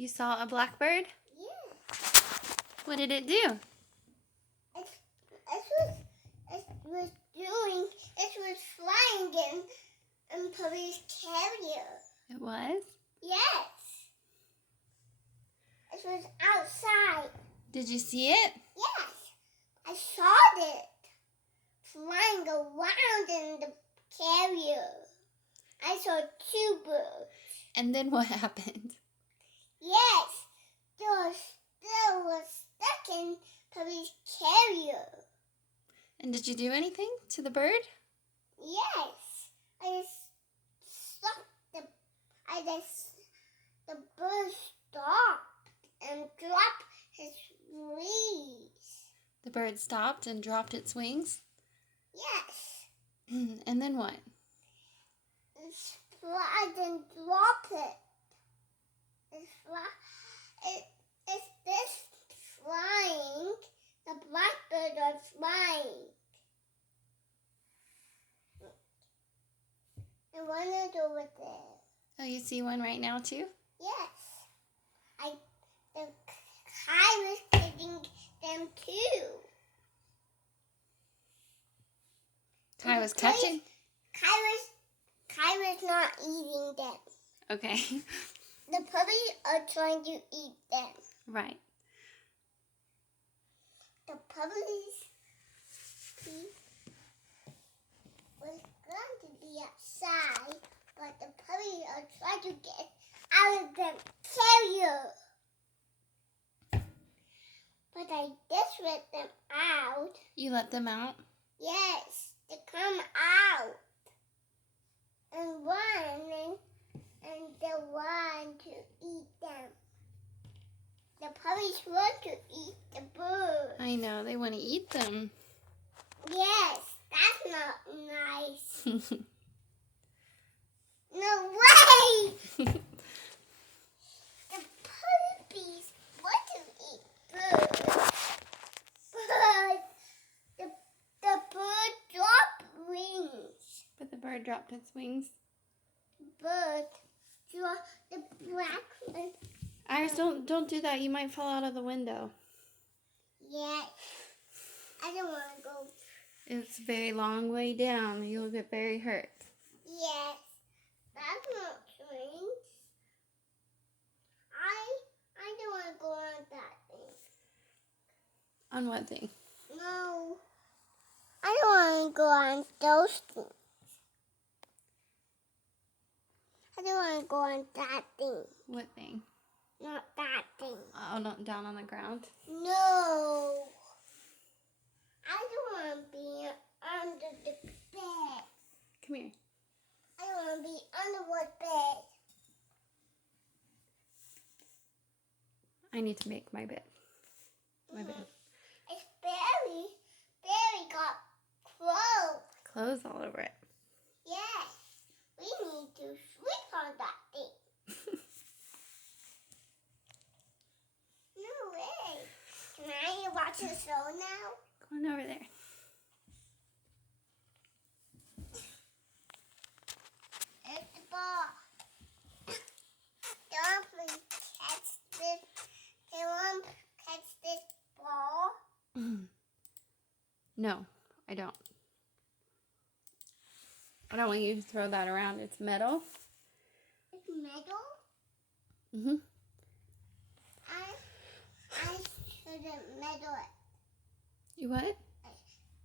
You saw a blackbird? Yeah. What did it do? It was flying in Paris carrier. It was? Yes. It was outside. Did you see it? Yes. I saw it flying around in the carrier. I saw 2 birds. And then what happened? Yes. There was stuck in Paris carrier. And did you do anything to the bird? Yes. The bird stopped and dropped his wings. The bird stopped and dropped its wings? Yes. And then what? It flies and dropped it. It's this flying. The blackbird are flying. And one is over there. Oh, you see one right now too? Yes. The Kai was hitting them too. Kai was catching? Kai was not eating them. Okay. The puppies are trying to eat them. Right. The puppies was going to be outside, but the puppies are trying to get out of the carrier. But I just let them out. You let them out? Yes, they come out and run, and they want to eat them. The puppies want to eat the bird. I know, they want to eat them. Yes, that's not nice. No way! The puppies want to eat birds. But the bird dropped wings. But the bird dropped its wings. Bird dropped the black one. Iris, don't do that. You might fall out of the window. Yes. I don't want to go. It's a very long way down. You'll get very hurt. Yes. That's not strange. I don't want to go on that thing. On what thing? No. I don't want to go on those things. I don't want to go on that thing. What thing? Not that thing. Oh, not down on the ground? No. I don't want to be under the bed. Come here. I don't want to be under what bed? I need to make my bed. My bed. It's Barry. Barry got clothes. Clothes all over it. Yes. We need to sleep on that thing. No way. Can I watch the show now? Go on over there. It's the ball. Don't please catch this. Can one catch this ball? No, I don't. I don't want you to throw that around. It's metal. It's metal? Mm-hmm. I shouldn't meddle it. You what?